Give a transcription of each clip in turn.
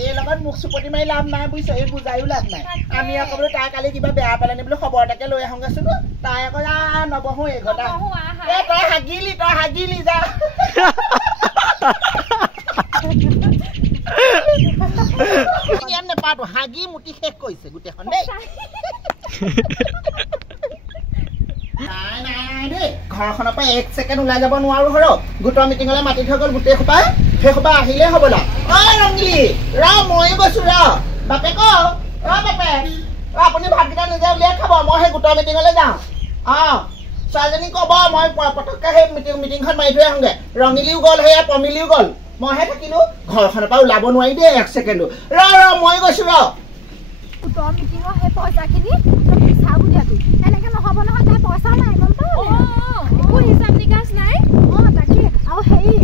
এই লগত মুখ চুপতি মাৰি লাভ নাই বুজিছ এই বুজাইও লাভ নাই আমি আকৌ বোলো তাই কালি কিবা বেয়া পালেনি বোলো খবৰ এটাকে লৈ আহোগেচোন তাই আকৌ নবহো এই ঘটা তই হাগিলি যা নেপাতো হাগি মুটি শেষ কৰিছে গোটেইখন দেই নাই দেই ঘৰখনৰ পৰা 1 ছেকেণ্ড ওলাই যাব নোৱাৰো ঘৰ গোটৰ মিটিঙলৈ মাতি থৈ গ'ল গোটেই সোপা সেই সোপা আহিলে হ'বলা ঐ ৰংগিলি ৰ মই গৈছো ৰ বাপেক বাপেক আপুনি ভাতকেইটা নিজে উলিয়াই খাব মই সেই গোটৰ মিটিঙলৈ যাওঁ ছোৱালীজনী ক'ব মই পটককৈ সেই মিটিংখন মাৰি থৈ আহোঁগৈ ৰঙিলিও গ'ল সেয়া পমিলিও গ'ল মইহে থাকিলো ঘৰখনৰ পৰা ওলাব নোৱাৰি দেই 1 ছেকেণ্ডো ৰ মই গৈছো ৰ গোটৰ মিটিঙৰ সেই পইচাখিনি হিচাপ উলিয়াবি এনেকে নহ'ব নহয় তাই পইচা নাই গম পাৱ একো হিচাপ নিকাচ নাই তাকে আৰু হেৰি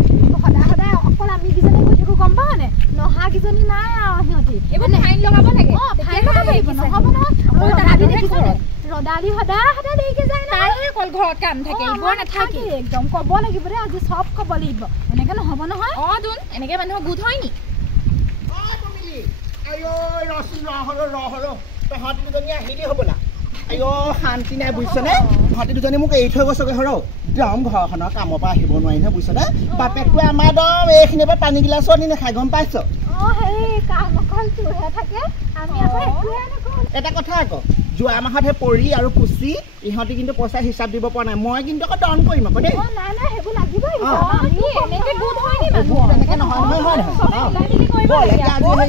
সদায় অকল আমি কিজনী গৈ থাকো গম পাৱ নে নহা কিজনী নাই আৰু সিহঁতি এইবোৰ ফাইন লগাব লাগে ফাইন লগাব লাগিব নহ'ব নহয় ৰদালি সদায় দেৰিকে যায় তাইহে অকল ঘৰত কাম থাকে এইবোৰ নাথাকে একদম ক'ব লাগিব দেই আজি চব ক'ব লাগিব এনেকে নহ'ব নহয় দুন এনেকে মানুহৰ গোট হয় নি আইও ৰচোন ৰহ তহঁতি দুজনী আহিলি হ'বলা আইও শান্তি নাই বুজিছনে তহঁতি দুজনী মোক এৰি থৈ গৈছগৈ সৰ একদম ঘৰখনৰ কামৰ পৰা আহিব নোৱাৰি নহয় বুজিছনে বাপেকটোৱে আমাৰ দম এইখিনিৰ পৰা পানী গিলাচো আনি নাখায় গম পাইছ এটা কথা আকৌ যোৱা মাহত সেই পৰি আৰু পুচি ইহঁতি কিন্তু পইচা হিচাপ দিব পৰা নাই মই কিন্তু আকৌ দন কৰিম আকৌ দেই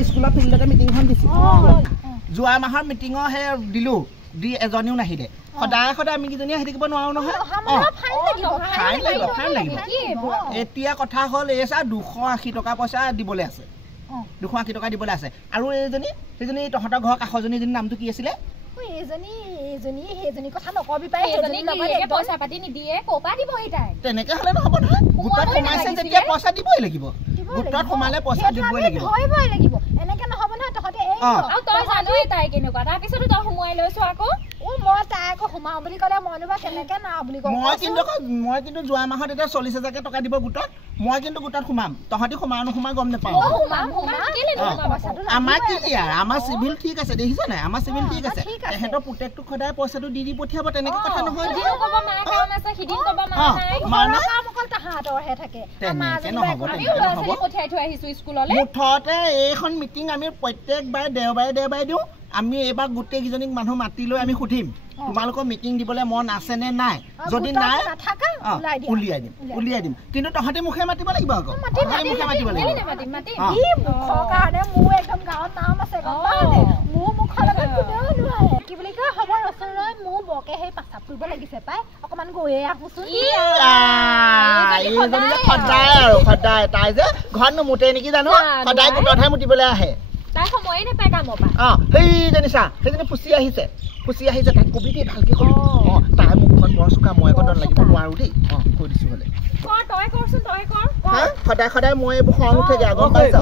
স্কুলৰ ফিল্ডতে মিটিংখন দিছিল যোৱা মাহৰ মিটিঙৰ সেই দিলো দি এজনীও নাহিলে সদায় আমি কিজনী আহি থাকিব নোৱাৰো নহয় ফাইন লাগিব এতিয়া কথা হ'ল এই চা 280 টকা পইচা দিবলৈ আছে 280 টকা দিবলৈ আছে আৰু সেইজনী তহঁতৰ ঘৰৰ কাষৰজনীৰ নামটো কি আছিলে সেইজনী কথা নকবি পাই পইচা পাতি নিদিয়ে ক'পা দিব তাই তেনেকে হ'লে নহ'ব নহয় গোটত সোমাইছে যেতিয়া পইচা দিবই লাগিব গোটত সোমালে পইচা দিবই লাগিব এনেকে নহ'ব নহয় তহঁতে আৰু তই জানই তাই কেনেকুৱা তাৰপিছতো তই সোমোৱাই লৈছ আকৌ মই তাই আকৌ সোমাও বুলি ক'লে মইনো বা কেনেকে না বুলি কওঁ মই কিন্তু যোৱা মাহত এতিয়া 40,000 টকা দিব গোটত মই কিন্তু গোটত সোমাম তহঁতি সোমাও নোসোমাই গম নাপাওঁ আমাৰ কি আমাৰ চিভিল ঠিক আছে দেখিছ নাই আমাৰ চিভিল ঠিক আছে তেহেঁতৰ পুতেকটোক সদায় পইচাটো দি পঠিয়াব তেনেকে কথা নহয় মুঠতে এইখন মিটিং আমি প্ৰত্যেকবাৰে দেওবাৰে দিওঁ আমি এইবাৰ গোটেইকেইজনীক মানুহ মাতি লৈ আমি সুধিম তোমালোকৰ মিটিং দিবলৈ মন আছে নে নাই যদি নাই উলিয়াই দিম কিন্তু তহঁতে মুখে মাতিব লাগিব আকৌ মুখে মাতিব লাগিব সদায় তাই যে ঘৰত নোমোতে নেকি জানো সদায় গোটতহে মুতিবলৈ আহে তাই সময়ে নাপায় কামৰ পৰা সেইজনী ফুচি আহিছে তাইক কবি দেই ভালকে কবি তাই মুখখন বৰ চোকা মই আকৌ ডৰ লাগিব নোৱাৰো দেই কৈ দিছো বোলে সদায় মই এইবোৰ খং উঠেগে গম পাইছ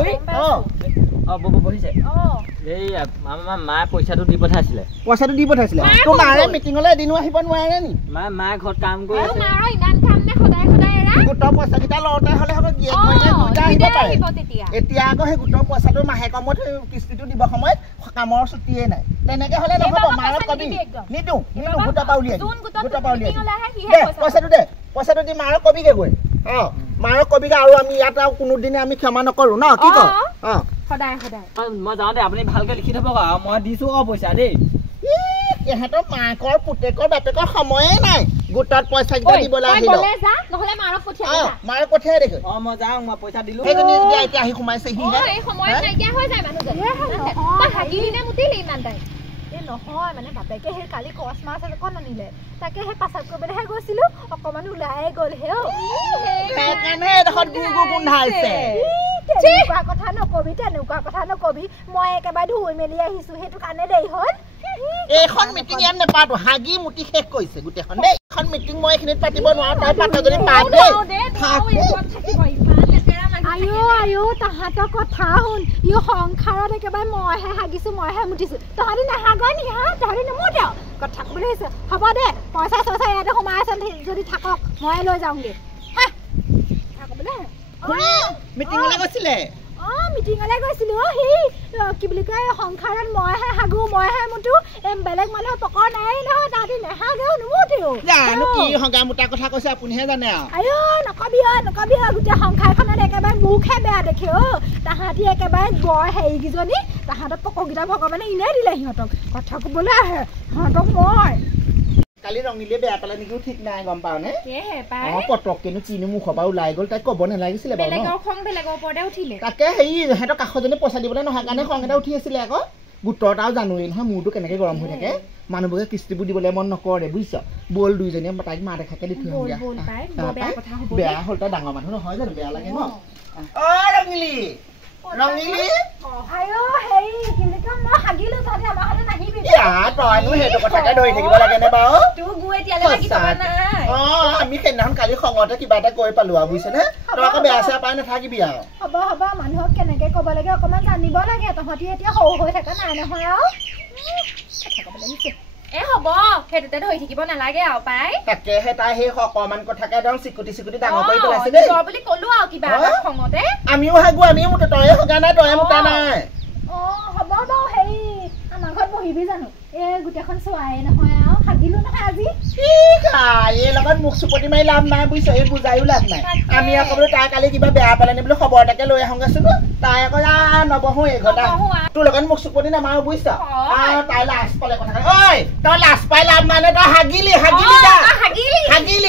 বহিছে এই আমাৰ মায়ে পইচাটো দি পঠাইছিলে তোৰ মাৰে মিটিঙলৈ এদিনো আহিব নোৱাৰে নি মায়ে ঘৰত কাম কৰি আছে গোটৰ পইচা কেইটা লওঁতে হ'লে হ'ব এতিয়া আকৌ সেই গোটৰ পইচাটো মাহেকৰ মূৰত কিস্তিটো দিব সময়ত কামৰ ছুটিয়ে নাই তেনেকে হ'লে নহ'ব মাৰক কবি নিদিওঁ গোটৰ পৰা উলিয়াই পইচাটো দি মাৰক কবিগে গৈ মাৰক কবিগে আৰু আমি ইয়াত আৰু কোনোদিনে আমি ক্ষমা নকৰো ন কি কওঁ সদায় মই যাওঁতে আপুনি ভালকে লিখি থ'ব মই দিছো পইচা দেই ইহঁতৰ মাকৰ পুতেকৰ বাপেকৰ সময়ে নাই গোটত পইচা কেইটা দিবলৈ আহিলো মাৰক পঠিয়াই দেখো মই যাওঁ মই পইচা দিলো সেইজনী এতিয়া আহি সোমাইছে নহয় মানে বাপেকে সেই কালি কচ মাছ অকণ আনিলে তাকে সেই পাচাব কৰিবলৈহে গৈছিলো অকমান ওলাই গ'ল তেনেকুৱা কথা নকবি মই একেবাৰে ধুই মেলি আহিছো সেইটো কাৰণে দেৰি হ'ল এইখন মিটিং ইয়াত নেপাতো হাগি মুটি শেষ কৰিছে গোটেইখন দেই এইখন মিটিং মই এইখিনিত পাতিব নোৱাৰো তাই পাতা যদি পাত দেই আয়ো তাহাঁতৰ কথা শুন সংসাৰত একেবাৰে মইহে হাগিছো মইহে মুঠিছো তহঁতি নাহাগ নি তহঁতি নমুঠ কথা ক'বলৈ আহিছে হ'ব দে পইচা চইচা ইয়াতে সোমাই আছে যদি থাকক মই লৈ যাওঁগে মিটিঙলৈ গৈছিলে মিটিঙলৈ গৈছিলো সেই কি বুলি কয় সংসাৰত মইহে হাগো মইহে মুঠো বেলেগ মানুহৰ পকৰ নাই নহয় তাহাঁতি নেহাগেও নুমুতেও জানো কি হগা মোটা কথা কৈছে আপুনিহে জানে নকবি গোটেই সংসাৰখনত একেবাৰে মুখহে বেয়া দেখে তাহাঁতি একেবাৰে বৰ হেৰিকেইজনী তাহাঁতৰ পকৰকেইটা ভগৱানে ইনে দিলে সিহঁতক কথা ক'বলৈ আহে সিহঁতক মই কালি ৰঙিলে বেয়া পালে নেকিও ঠিক নাই গম পাও নে পটককেনো কিনো মুখৰ পৰা ওলাই গ'ল তাই ক'ব নালাগিছিলে বাৰু তাকে হেৰি সিহঁতৰ কাষজনী পইচা দিবলৈ নহয় কাৰণে খং এটা উঠি আছিলে আকৌ গোটৰ আৰু জানোৱেই নহয় মূৰটো কেনেকে গৰম হৈ থাকে মানুহবোৰে কিস্তিবোৰ দিবলৈ মন নকৰে বুজিছ বল দুইজনীয়ে তাইক মা দেখাকে দি থৈ বেয়া হ'ল তাই ডাঙৰ মানুহ নহয় জানো বেয়া লাগে ন ৰঙিলি ৰঙিলি আমি সেইদিনাখন কালি খঙতে কিবা এটা কৈ পালো আৰু বুজিছে নে তই আকৌ বেয়া চেয়া পাই নাথাকিবি আৰু হ'ব মানুহক কেনেকে ক'ব লাগে অকমান জানিব লাগে তহঁতি এতিয়া সৰু হৈ থকা নাই নহয় আৰু হ'ব সেইটোতে ধৰি থাকিব নালাগে আৰু পাই তাকেহে তাই সেই অকমান কথাকে একদম চিকুটি ডাঙৰ কৰি পেলাইছে দেই বুলি ক'লো আৰু কিবা খঙতে আমিও হাগো আমিও মুঠো তয়ে হগা নাই তয়ে মুটা নাই হ'ব বাৰু হেৰি আমাৰ ঘৰত বহিবি জানো গোটেইখন চোৱাই নহয় আৰু হাগিলো নহয় আজি এই লগত মুখ চুপতি মাৰি লাভ নাই বুজিছ এই বুজাইও লাভ নাই আমি আকৌ বোলো তাই কালি কিবা বেয়া পালে নি বোলো খবৰ এটাকে লৈ আহোগেচোন তাই আকৌ নবহো এঘণ্টা তোৰ লগত মুখ চুপতি নামাৰো বুজিছ তাই লাজ পালে কথা ঐ তই লাজ পাই লাভ নাই নে তই হাগিলি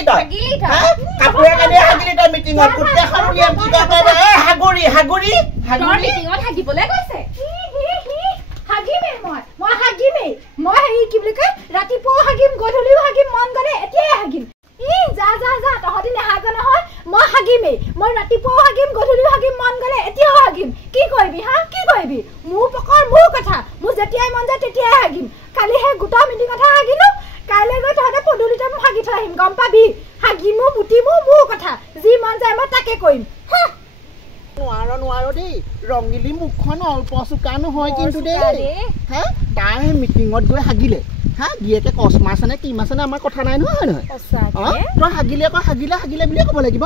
তই কাপোৰে কানি হাগিলি তই মিটিঙত গোটেইখন উলিয়াম কি কয় হাগুৰি হাগিবলৈ গৈছে মই হেৰি কি বুলি কয় ৰাতিপুৱাও হাগিম গধূলিও হাগিম মন গ'লে এতিয়াই হাগিম যা তহঁতি নেহাগ নহয় মই হাগিমেই মই ৰাতিপুৱাও হাগিম গধূলিও হাগিম মন গ'লে এতিয়াও হাগিম কি কৰিবি মোৰ পকৰ মোৰ কথা মোৰ যেতিয়াই মন যায় তেতিয়াই হাগিম কালি সেই গোটা মিটিং কথা হাগিলো কাইলৈ গৈ তহঁতে পদূলিতে মোক হাগি থৈ আহিম গম পাবি হাগিমো মুটিমো মোৰ কথা যি মন যায় মই তাকে কৰিম নোৱাৰো দেই ৰঙিলি মুখখন অল্প চোকা নহয় কিন্তু দেই তাই মিটিঙত গৈ হাগিলে গিয়েকে কচ মাছ আনে কি মাছ আনে আমাৰ কথা নাই নহয় তই হাগিলে বুলিয়ে ক'ব লাগিব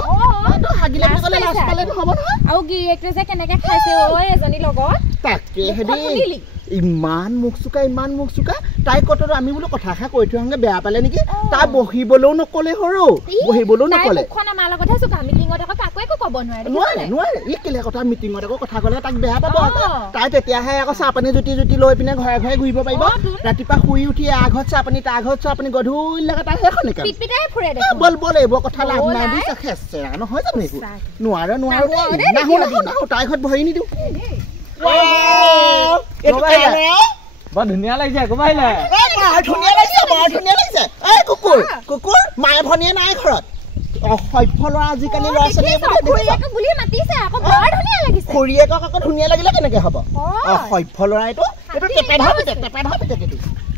তই হাগিলে বুলি ক'লে লাজ পালে নহ'ব নহয় আৰু গিয়েকে যে কেনেকে খাইছে এজনী লগত তাকেহে দেই ইমান মুখ চোকা তাই কতটো আমি বোলো কথা এষাৰ কৈ থৈ আহোঁগে বেয়া পালে নেকি তাই বহিবলৈও নকলে নোৱাৰে ই কেলে কথা মিটিঙত আকৌ কথা ক'লে তাক বেয়া পাব তাই তেতিয়াহে আকৌ চাহ পানী জুতি লৈ পিনে ঘৰে ঘূৰিব পাৰিব ৰাতিপুৱা শুই উঠি ঘৰত চাহ পানী তাৰ ঘৰত চাহ পানী গধূলি লাগে তাই সেইখনে বল এইবোৰ কথা লাভ নাই বুজিছা খেচেৰা নহয় জানো একো নোৱাৰো নাহো তাই ঘৰত ভৰি নিদিওঁ বৰ ধুনীয়া লাগিছে কুমাৰিলে ধুনীয়া লাগিছে কুকুৰ মায়ে ভনীয়ে নাই ঘৰত অসভ্য ল'ৰা আজিকালি ল'ৰা ছোৱালী খুৰীয়েকক আকৌ ধুনীয়া লাগিলে কেনেকে হ'ব অসভ্য ল'ৰা এইটো টেপে ধৰ